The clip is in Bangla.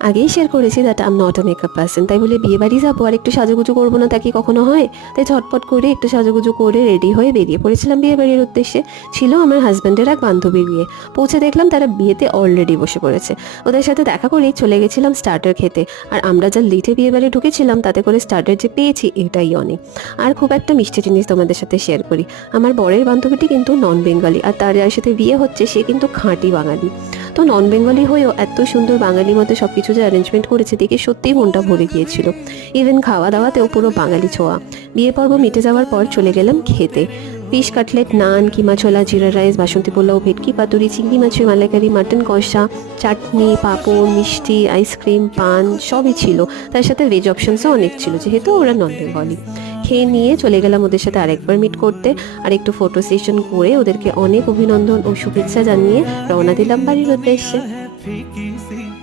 আগেই শেয়ার করেছি that I am not a makeup person, তাই বলে বিয়ে বাড়ি যাবো আর একটু সাজুগুজু করবো না, তা কি কখনো হয়? তাই ঝটপট করে একটু সাজুগুজু করে রেডি হয়ে বেরিয়ে পড়েছিলাম বিয়ে বাড়ির উদ্দেশ্যে। ছিল আমার হাজব্যান্ডের এক বান্ধবীর বিয়ে। পৌঁছে দেখলাম তারা বিয়েতে অলরেডি বসে পড়েছে। ওদের সাথে দেখা করেই চলে গেছিলাম স্টার্টার খেতে। আর আমরা যা লিটে বিয়ে বাড়ি ঢুকেছিলাম তাতে করে স্টার্টার যে পেয়েছি এটাই অনেক। আর খুব একটা মিষ্টি জিনিস তোমাদের সাথে শেয়ার করি, আমার বরের বান্ধবীটি কিন্তু নন বেঙ্গলি, আর তার যার সাথে বিয়ে হচ্ছে সে কিন্তু খাঁটি বাঙালি। তো নন বেঙ্গলি হয়েও এত সুন্দর বাঙালির মধ্যে সব কিছু যে অ্যারেঞ্জমেন্ট করেছে দেখে সত্যিই মনটা ভরে গিয়েছিল। ইভেন খাওয়া দাওয়াতেও পুরো বাঙালি ছোঁয়া। বিয়ে পর্ব মিটে যাওয়ার পর চলে গেলাম খেতে। ফিশ কাটলেট, নান, কিমা ছোলা, জিরা রাইস, বাসন্তী পোলাও, ভেটকি পাতুরি, চিংড়ি মাছের মালাইকারি, মাটন কষা, চাটনি, পাঁপড়, মিষ্টি, আইসক্রিম, পান সবই ছিল। তার সাথে ভেজ অপশনসও অনেক ছিল যেহেতু ওরা নন বেঙ্গলি। খেয়ে নিয়ে চলে গেলাম ওদের সাথে আরেকবার মিট করতে, আর একটু ফটো সেশন করে ওদেরকে অনেক অভিনন্দন ও শুভেচ্ছা জানিয়ে রওনা দিলাম বাড়ির উদ্দেশ্যে।